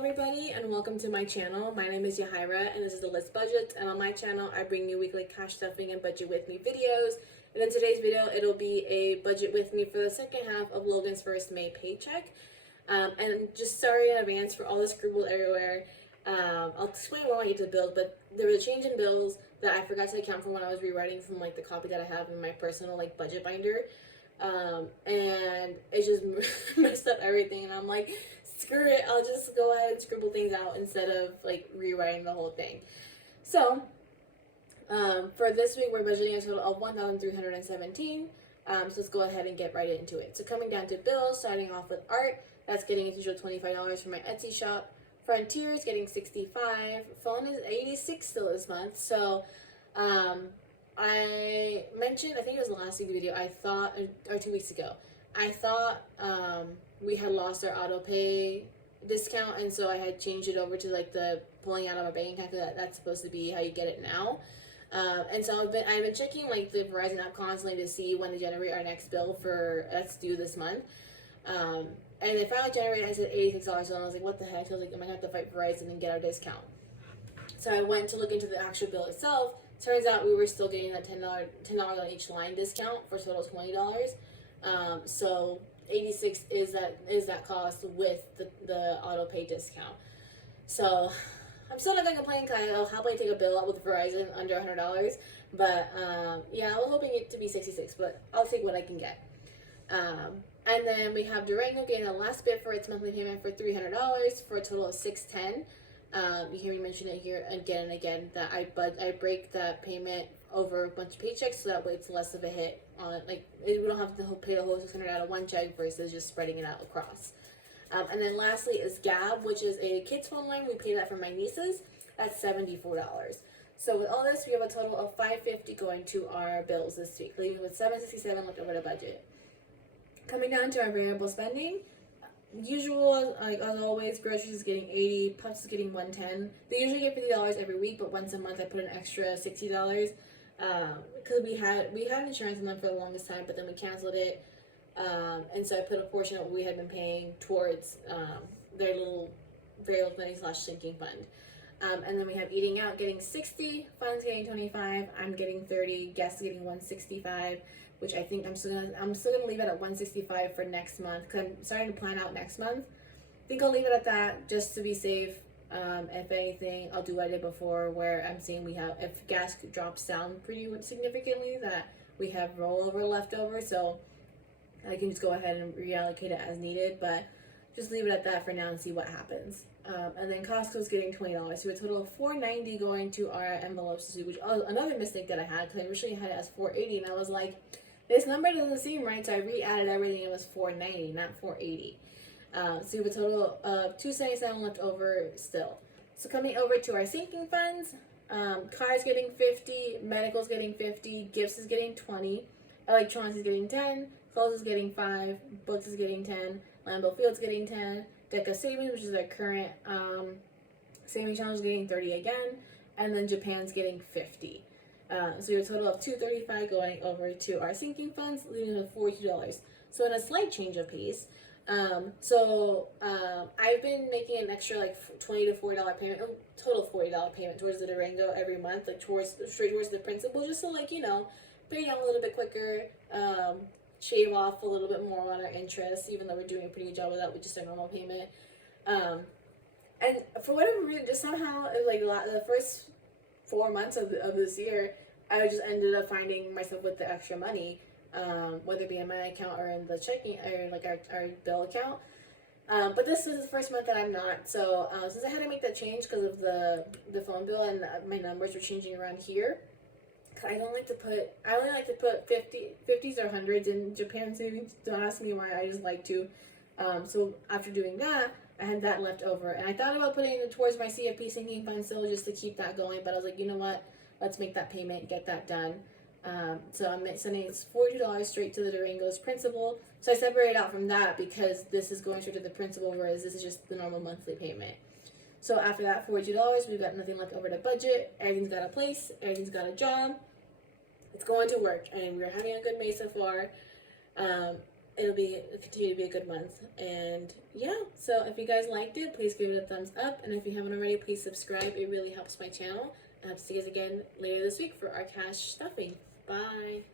everybody, and welcome to my channel. My name is Yahira and this is the List Budget, and on my channel I bring you weekly cash stuffing and budget with me videos. And in today's video it'll be a budget with me for the second half of Logan's first May paycheck. And just sorry in advance for all the scribbled everywhere. I'll explain more when I get to the bills, but there was a change in bills that I forgot to account for when I was rewriting from the copy that I have in my personal budget binder. And it just messed up everything, and I'm like, screw it, I'll just go ahead and scribble things out instead of rewriting the whole thing. So for this week we're budgeting a total of $1,317. So let's go ahead and get right into it. So coming down to bills, starting off with art, that's getting its usual $25 for my Etsy shop. Frontier is getting $65. Phone is $86 still this month. So I mentioned, I think it was the last week's video, I thought, or 2 weeks ago, I thought we had lost our auto pay discount, and so I had changed it over to the pulling out of my bank account. That's supposed to be how you get it now. And so I've been checking the Verizon app constantly to see when to generate our next bill for that's due this month. And they finally generated. I said $86, and I was like, what the heck? I was like, am I gonna have to fight Verizon and get our discount? So I went to look into the actual bill itself. Turns out we were still getting that $10 on each line discount for a total of $20. So $86 is that cost with the auto pay discount. So I'm still not gonna complain because I'll happily take a bill out with Verizon under $100. But yeah, I was hoping it to be $66, but I'll take what I can get. And then we have Durango getting the last bit for its monthly payment for $300 for a total of $610. You hear me mention it here again and again that I break that payment over a bunch of paychecks, so that way it's less of a hit on we don't have to pay the whole $600 out of one check versus just spreading it out across. And then lastly is Gab, which is a kids phone line. We pay that for my nieces. That's $74. So with all this, we have a total of $550 going to our bills this week, leaving with $767 left over the budget. Coming down to our variable spending, usual, as always, groceries is getting $80, puffs is getting $110. They usually get $50 every week, but once a month I put an extra $60 because we had insurance on them for the longest time, but then we canceled it, and so I put a portion of what we had been paying towards their little variable spending / sinking fund. And then we have eating out getting $60, funds getting $25, I'm getting $30, guests getting $165. Which I think I'm still gonna leave it at $165 for next month because I'm starting to plan out next month. I think I'll leave it at that just to be safe. If anything, I'll do what I did before, where I'm saying if gas drops down pretty significantly, that we have rollover left over, so I can just go ahead and reallocate it as needed. But just leave it at that for now and see what happens. And then Costco's getting $20, so a total of $490 going to our envelopes this week, which another mistake that I had because I originally had it as $480, and I was like, this number doesn't seem right, so I re-added everything. It was $490, not $480. So we have a total of $277 left over still. So coming over to our sinking funds, cars getting $50, medical's getting $50, gifts is getting $20, electronics is getting $10, clothes is getting $5, books is getting $10, Lambeau Field's getting $10, Deca Savings, which is our current savings challenge, is getting $30 again, and then Japan's getting $50. So your total of $235 going over to our sinking funds, leaving with $42. So in a slight change of pace, I've been making an extra $20 to $40 payment, total $40 payment towards the Durango every month, straight towards the principal, just so pay down a little bit quicker, shave off a little bit more on our interest, even though we're doing a pretty good job of that with just a normal payment. And for whatever reason, just somehow the first 4 months of this year, I just ended up finding myself with the extra money, whether it be in my account or in the checking or our bill account. But this is the first month that I'm not. So since I had to make that change because of the phone bill and my numbers were changing around here, I only like to put 50s or 100s in Japan savings. Don't ask me why, I just like to. So after doing that, I had that left over, and I thought about putting it towards my CFP sinking fund still just to keep that going, but I was like, you know what, let's make that payment, get that done. So I'm sending $42 straight to the Durango's principal. So I separated out from that because this is going straight to the principal, whereas this is just the normal monthly payment. So after that $42, we've got nothing left over to budget. Everything's got a place, everything's got a job. It's going to work, and we're having a good May so far. continue to be a good month. And yeah, so if you guys liked it, please give it a thumbs up, and if you haven't already, please subscribe. It really helps my channel. And I'll see you guys again later this week for our cash stuffing. Bye.